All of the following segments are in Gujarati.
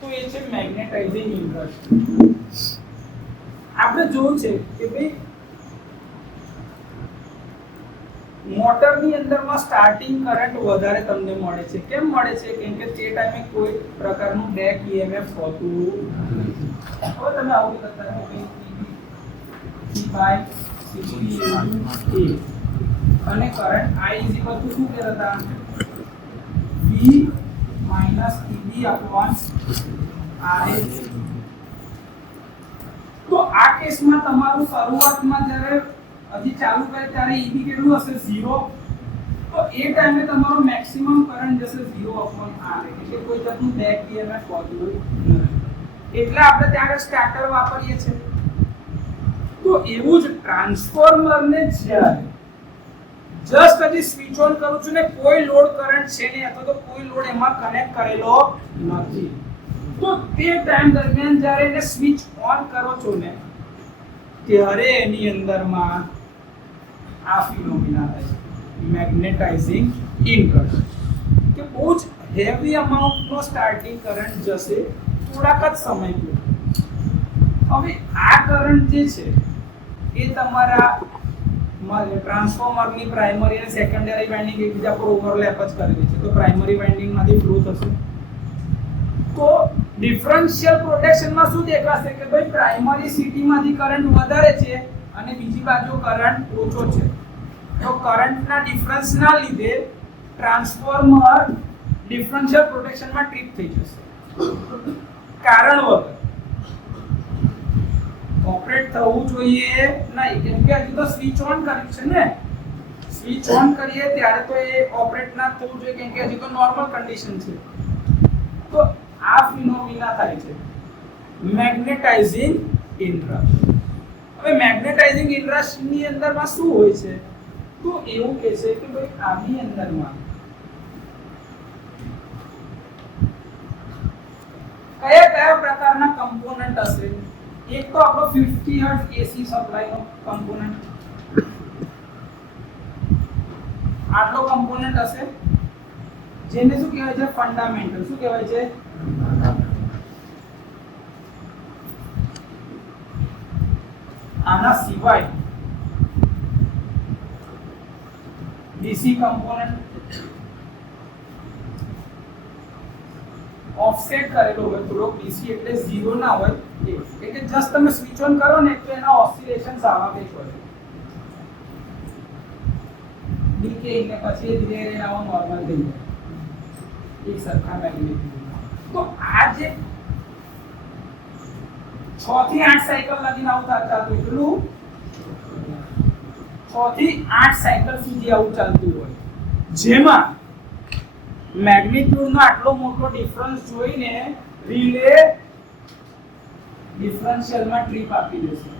તો એ છે મેગ્નેટાઇઝિંગ ઇન્ટરેસ્ટ. આપણે જોયું છે કે ભાઈ મોટરની અંદરમાં સ્ટાર્ટિંગ કરંટ વધારે તમને મળે છે. કેમ મળે છે? કેમ કે તે ટાઈમે કોઈ પ્રકારનું બેક EMF હોતું નથી. હવે તમે આવું કરતા હો કે E/60 અને કરંટ I શું કહેતા V EB/RA. તો આ કેસમાં તમારું શરૂઆતમાં જ્યારે હજી ચાલુ કરે ત્યારે EB કેટલું હશે 0. તો એ ટાઈમે તમારો મેક્સિમમ કરંટ જશે 0/RA. એટલે કોઈ જાતનું બેક EMF હોતું નથી. એટલે આપણે ત્યાં આગળ સ્ટાર્ટર વાપરીએ છીએ. તો એવું જ ટ્રાન્સફોર્મરને જ્યારે જસ્ટ હજી સ્વિચ ઓન કરું છું ને કોઈ લોડ કરંટ છે નહીં અથવા તો કોઈ લોડ એમાં કનેક્ટ કરેલો નથી, તો તે ટાઈમ દરમિયાન જ્યારે એને સ્વિચ ઓન કરો છો ને ત્યારે એની અંદરમાં આ ફિનોમિના થાય છે મેગ્નેટાઇઝિંગ ઇન્ટરેસ્ટ. કે બહુ જ હેવી અમાઉન્ટનો સ્ટાર્ટિંગ કરંટ જશે થોડાક જ સમય પૂરતો. હવે આ કરંટ જે છે એ તમારા ટ્રાન્સફોર્મરની પ્રાઇમરી અને સેકન્ડરી વાઇન્ડિંગ એકબીજા પર ઓવરલેપ જ કરેલી છે. તો પ્રાઇમરી વાઇન્ડિંગમાંથી ફ્લો થશે. તો ડિફરન્શિયલ પ્રોટેક્શનમાં શું દેખાશે કે ભાઈ પ્રાઇમરી સિટીમાંથી કરંટ વધારે છે અને બીજી બાજુ કરંટ ઓછો છે. તો કરંટના ડિફરન્સના લીધે ટ્રાન્સફોર્મર ડિફરન્શિયલ પ્રોટેક્શનમાં ટ્રિપ થઈ જશે કારણ વગર. ઓપરેટ થવું જોઈએ નહીં, કેમ કે હજી તો સ્વિચ ઓન કર્યું છે ને. સ્વિચ ઓન કરીએ ત્યારે તો એ ઓપરેટ ના થવું જોઈએ કેમ કે હજી તો નોર્મલ કન્ડિશન છે. તો આ ફિનોમિના થાય છે મેગ્નેટાઇઝિંગ ઇન્ટરેસ્ટ. હવે મેગ્નેટાઇઝિંગ ઇન્ટરેસ્ટ ની અંદરમાં શું હોય છે? તો એવું કહે છે કે ભાઈ આની અંદરમાં કયા કયા પ્રકારના કમ્પોનન્ટ હશે? એક તો આપણો 50 હર્ટ્ઝ AC સપ્લાય નો કમ્પોનન્ટ, આટલો કમ્પોનન્ટ હશે જેને શું કહેવાય છે? ફંડામેન્ટલ. શું કહેવાય છે? આના સિવાય DC કમ્પોનન્ટ ઓફસેટ કરેલો હોય, થોડો DC એટલે 0 ના હોય, એટલે જસ્ટ તમે સ્વિચ ઓન કરો ને તો એના ઓસિલેશન્સ આવા કંઈક હોય. ડીકે ને પછી ધીરે ધીરે આવો નોર્મલ થઈ જાય એક સરખા મેગ્નેટિઝમ. તો આ જે 6 થી 8 સાયકલ લગીને આવું ચાલતું એટલું 6 થી 8 સાયકલ સુધી આવું ચાલતું હોય, જેમાં મેગ્નિટ્યુડ નો આટલો મોટો ડિફરન્સ જોઈને રિલે ડિફરન્શિયલ માં ટ્રીપ આપી દેશે.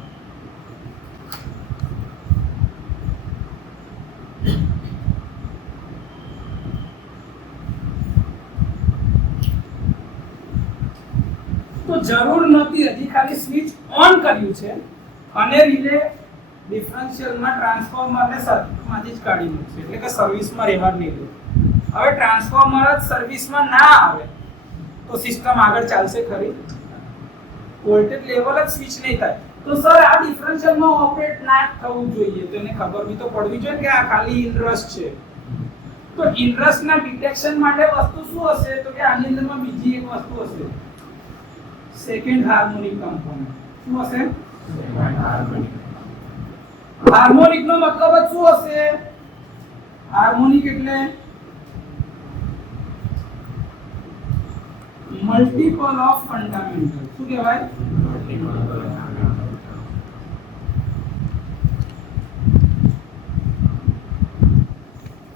તો જરૂર નથી, હજી ખાલી સ્વિચ ઓન કર્યું છે અને રિલે ડિફરન્શિયલ માં ટ્રાન્સફોર્મર ને સર્કિટમાંથી જ કાઢી મૂકશે, એટલે કે સર્વિસમાં રહેવા નહીં દે. હવે ટ્રાન્સફોર્મર જ સર્વિસમાં ના આવે તો સિસ્ટમ આગળ ચાલશે ખરી? વોલ્ટેજ લેવલ જ સ્વિચ નહીં થાય. તો સર આ ડિફરન્શિયલમાં ઓપરેટ ના થવું જોઈએ, તો એને ખબર બી તો પડવી જોઈએ કે આ ખાલી ઇન્ટરેસ્ટ છે. તો ઇન્ટરેસ્ટના ડિટેક્શન માટે વસ્તુ શું હશે? તો કે આની અંદરમાં બીજી એક વસ્તુ હશે, સેકન્ડ હાર્મોનિક કમ્પોનન્ટ. શું હશે? હાર્મોનિક નો મતલબ જ શું હશે? હાર્મોનિક એટલે મલ્ટીપલ ઓફ ફંડામેન્ટલ. શું કહેવાય?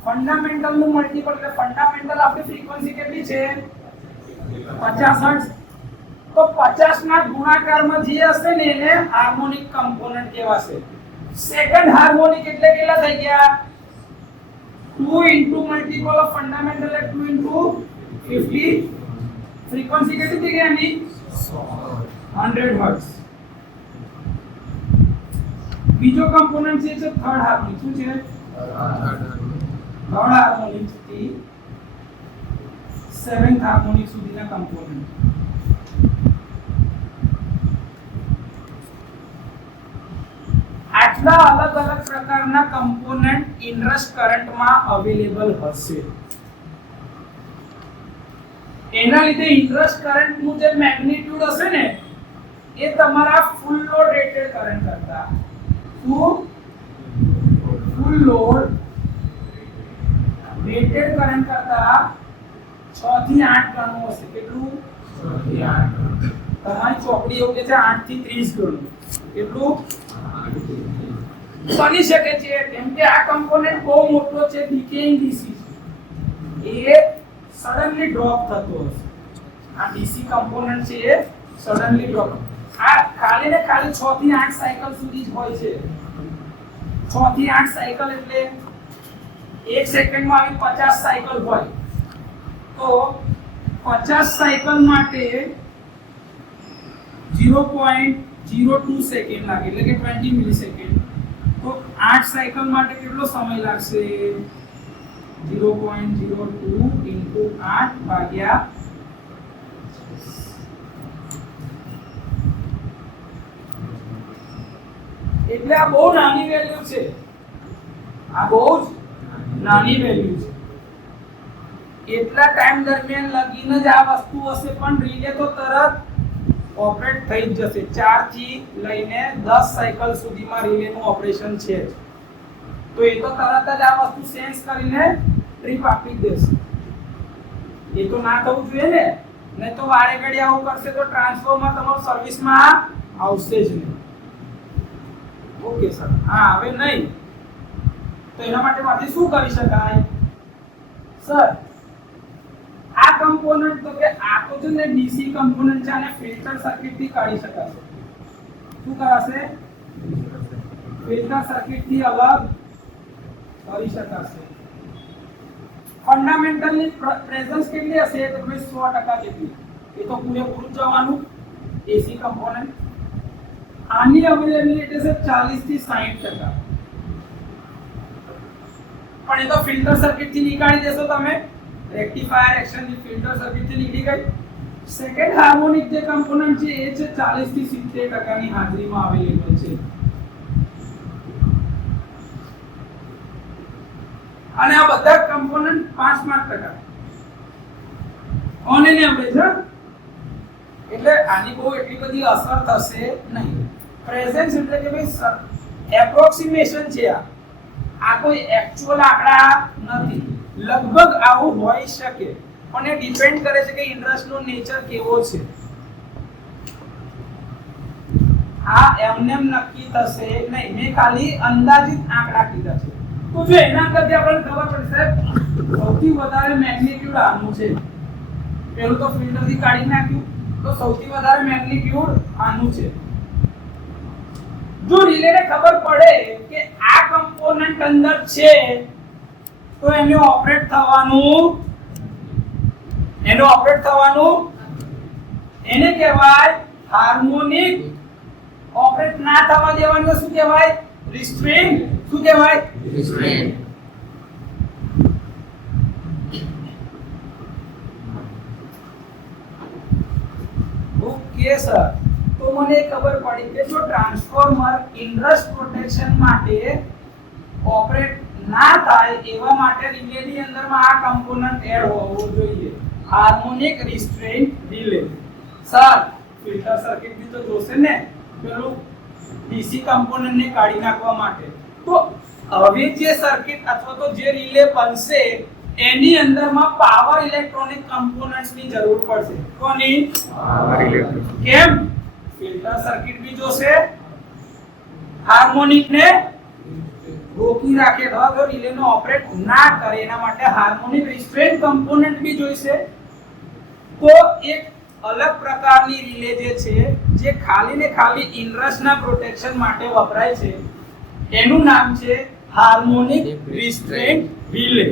ફંડામેન્ટલ નું મલ્ટીપલ. એટલે ફંડામેન્ટલ આપણી ફ્રીક્વન્સી કેટલી છે? 50 હર્ટ્ઝ. તો 50 ના ગુણાકારમાં જે હશે ને એને હાર્મોનિક કમ્પોનન્ટ કહેવાશે. સેકન્ડ હાર્મોનિક એટલે કેટલા થઈ ગયા? 2 into multiple of fundamental at 2 into 50. Frequency કેટલી થઈ ગઈ આની? 100 હર્ટ્ઝ. બીજો કમ્પોનન્ટ છે થર્ડ હાર્મોનિક. શું છે? થર્ડ હાર્મોનિક થી 7th હાર્મોનિક સુધીના કમ્પોનન્ટ. કેટલા અલગ અલગ પ્રકારના કમ્પોનન્ટ ઇનરશ કરંટમાં અવેલેબલ હશે? એના લીધે ઇનરશ કરંટનું જે મેગ્નીટ્યુડ હશે ને એ તમારા ફૂલ લોડ રેટેડ કરંટ કરતા ફૂલ લોડ રેટેડ કરંટ કરતા 6 થી 8 ગણું હશે. કેટલું? 6 થી 8. તમારી ચોકડી એવું કે છે 8 થી 30 ગણું. કેટલું બની શકે છે? કેમ કે આ કમ્પોનન્ટ બહુ મોટો છે, ડીકેઇંગ ડીસી છે, એ સડનલી ડ્રોપ થતો હશે. આ ડીસી કમ્પોનન્ટ છે એ સડનલી ડ્રોપ. આ ખાલી ને ખાલી 6 થી 8 સાયકલ સુધી જ હોય છે. 6 થી 8 સાયકલ એટલે 1 સેકન્ડમાં આવી 50 સાયકલ હોય. તો 50 સાયકલ માટે 0.02 સેકન્ડ લાગે એટલે કે 20 મિલીસેકન્ડ. તો 8 સાયકલ માટે કેટલો સમય લાગશે? 0.02 * 8 ભાગ્યા એટલે આ બહુ નાની વેલ્યુ છે. આ બહુ જ નાની વેલ્યુ છે. એટલા ટાઈમ દરમિયાન લગીને જ આ વસ્તુ હશે પણ રિલે તો તરત ઓપરેટ થઈ જ જશે. 4 થી લઈને 10 સાયકલ સુધીમાં રિલેનું ઓપરેશન છે. તો એ તો તરત જ આ વસ્તુ સેન્સ કરીને ટ્રીપ આપી દેશે. એ તો ના થવું જોઈએ ને, નહીં તો વારે ઘડી આવું કરશે તો ટ્રાન્સફોર્મર તમારું સર્વિસમાં આવશે જ નહીં. Okay sir. હા, હવે નહીં તો એના માટે શું કરી શકાય? સર આ કમ્પોનન્ટ તો કે આ તો છે ને ડીસી કમ્પોનન્ટ છે, આને ફિલ્ટર સર્કિટ થી કાઢી શકાશે. શું કરાશે? ફિલ્ટર સર્કિટ થી અલગ કરી શકાશે. ફંડામેન્ટલની પ્રેઝન્સ કેટલી હશે? તો ભાઈ 100% જેટલી. એ તો પૂરેપૂરું જવાનું એસી કમ્પોનન્ટ. આની અવેલેબિલિટી છે 40 થી 60%. પણ એ તો ફિલ્ટર સર્કિટ થી નીકાળી દેશો તમે. રેક્ટિફાયર એક્શન ની ફિલ્ટર સર્કિટ થી નીકળી ગઈ. સેકન્ડ હાર્મોનિક જે કમ્પોનન્ટ છે એ છે 40 થી 70% ની હાજરીમાં અવેલેબલ છે. અને આ બધા કમ્પોનન્ટ 5% ઓન એન એવરેજ. એટલે આની બહુ એટલી બધી અસર થશે નહીં. પ્રેઝન્સ એટલે કે ભાઈ એપ્રોક્સિમેશન છે. આ કોઈ એક્ચ્યુઅલ આંકડા નથી. લગભગ આવું હોઈ શકે પણ એ ડિપેન્ડ કરે છે કે ઇનરશનો નેચર કેવો છે. આ એમને નક્કી થશે નહીં. મેં ખાલી અંદાજિત આંકડા કીધા છે. તો જો એના અંદરથી આપણને ખબર પડશે સૌથી વધારે મેગ્નીટ્યુડ આનું છે. પેલું તો ફિલ્ટર થી કાઢી નાખ્યું તો સૌથી વધારે મેગ્નીટ્યુડ આનું છે. જો રિલેને ખબર પડે કે આ કમ્પોનન્ટ અંદર છે તો એને ઓપરેટ થવાનું એને કહેવાય હાર્મોનિક. ઓપરેટ ના થવા દેવાનું શું કહેવાય? રિસ્ટ્રેન. શું કહેવાય? રિસ્ટ્રેન. Okay sir. તો મને ખબર પડી કે જો ટ્રાન્સફોર્મર ઇનરશ પ્રોટેક્શન માટે ઓપરેટ ના થાય એવા માટે રિલેની અંદરમાં આ કમ્પોનન્ટ એડ હોવો જોઈએ. Harmonic restraint relay. Sir filter circuit બી તો જોશે ને પેલું ડીસી કમ્પોનન્ટ ને કાઢી નાખવા માટે. તો હવે જે સર્કિટ અથવા તો જે રિલે બનશે એની અંદરમાં પાવર ઇલેક્ટ્રોનિક કમ્પોનન્ટ્સ ની જરૂર પડશે. કોની? Power electronic. કેમ? ફિલ્ટર સર્કિટ બી જોશે, હાર્મોનિક ને રોકી રાખે તો રિલે નો ઓપરેટ ના કરે એના માટે હાર્મોનિક રિસ્ટ્રેન્ટ કમ્પોનન્ટ બી જોઈશે. તો એક અલગ પ્રકારની રિલે જે છે જે ખાલી ને ખાલી ઇનરશ ના પ્રોટેક્શન માટે વપરાય છે એનું નામ છે હાર્મોનિક રિસ્ટ્રેન્ટ રિલે.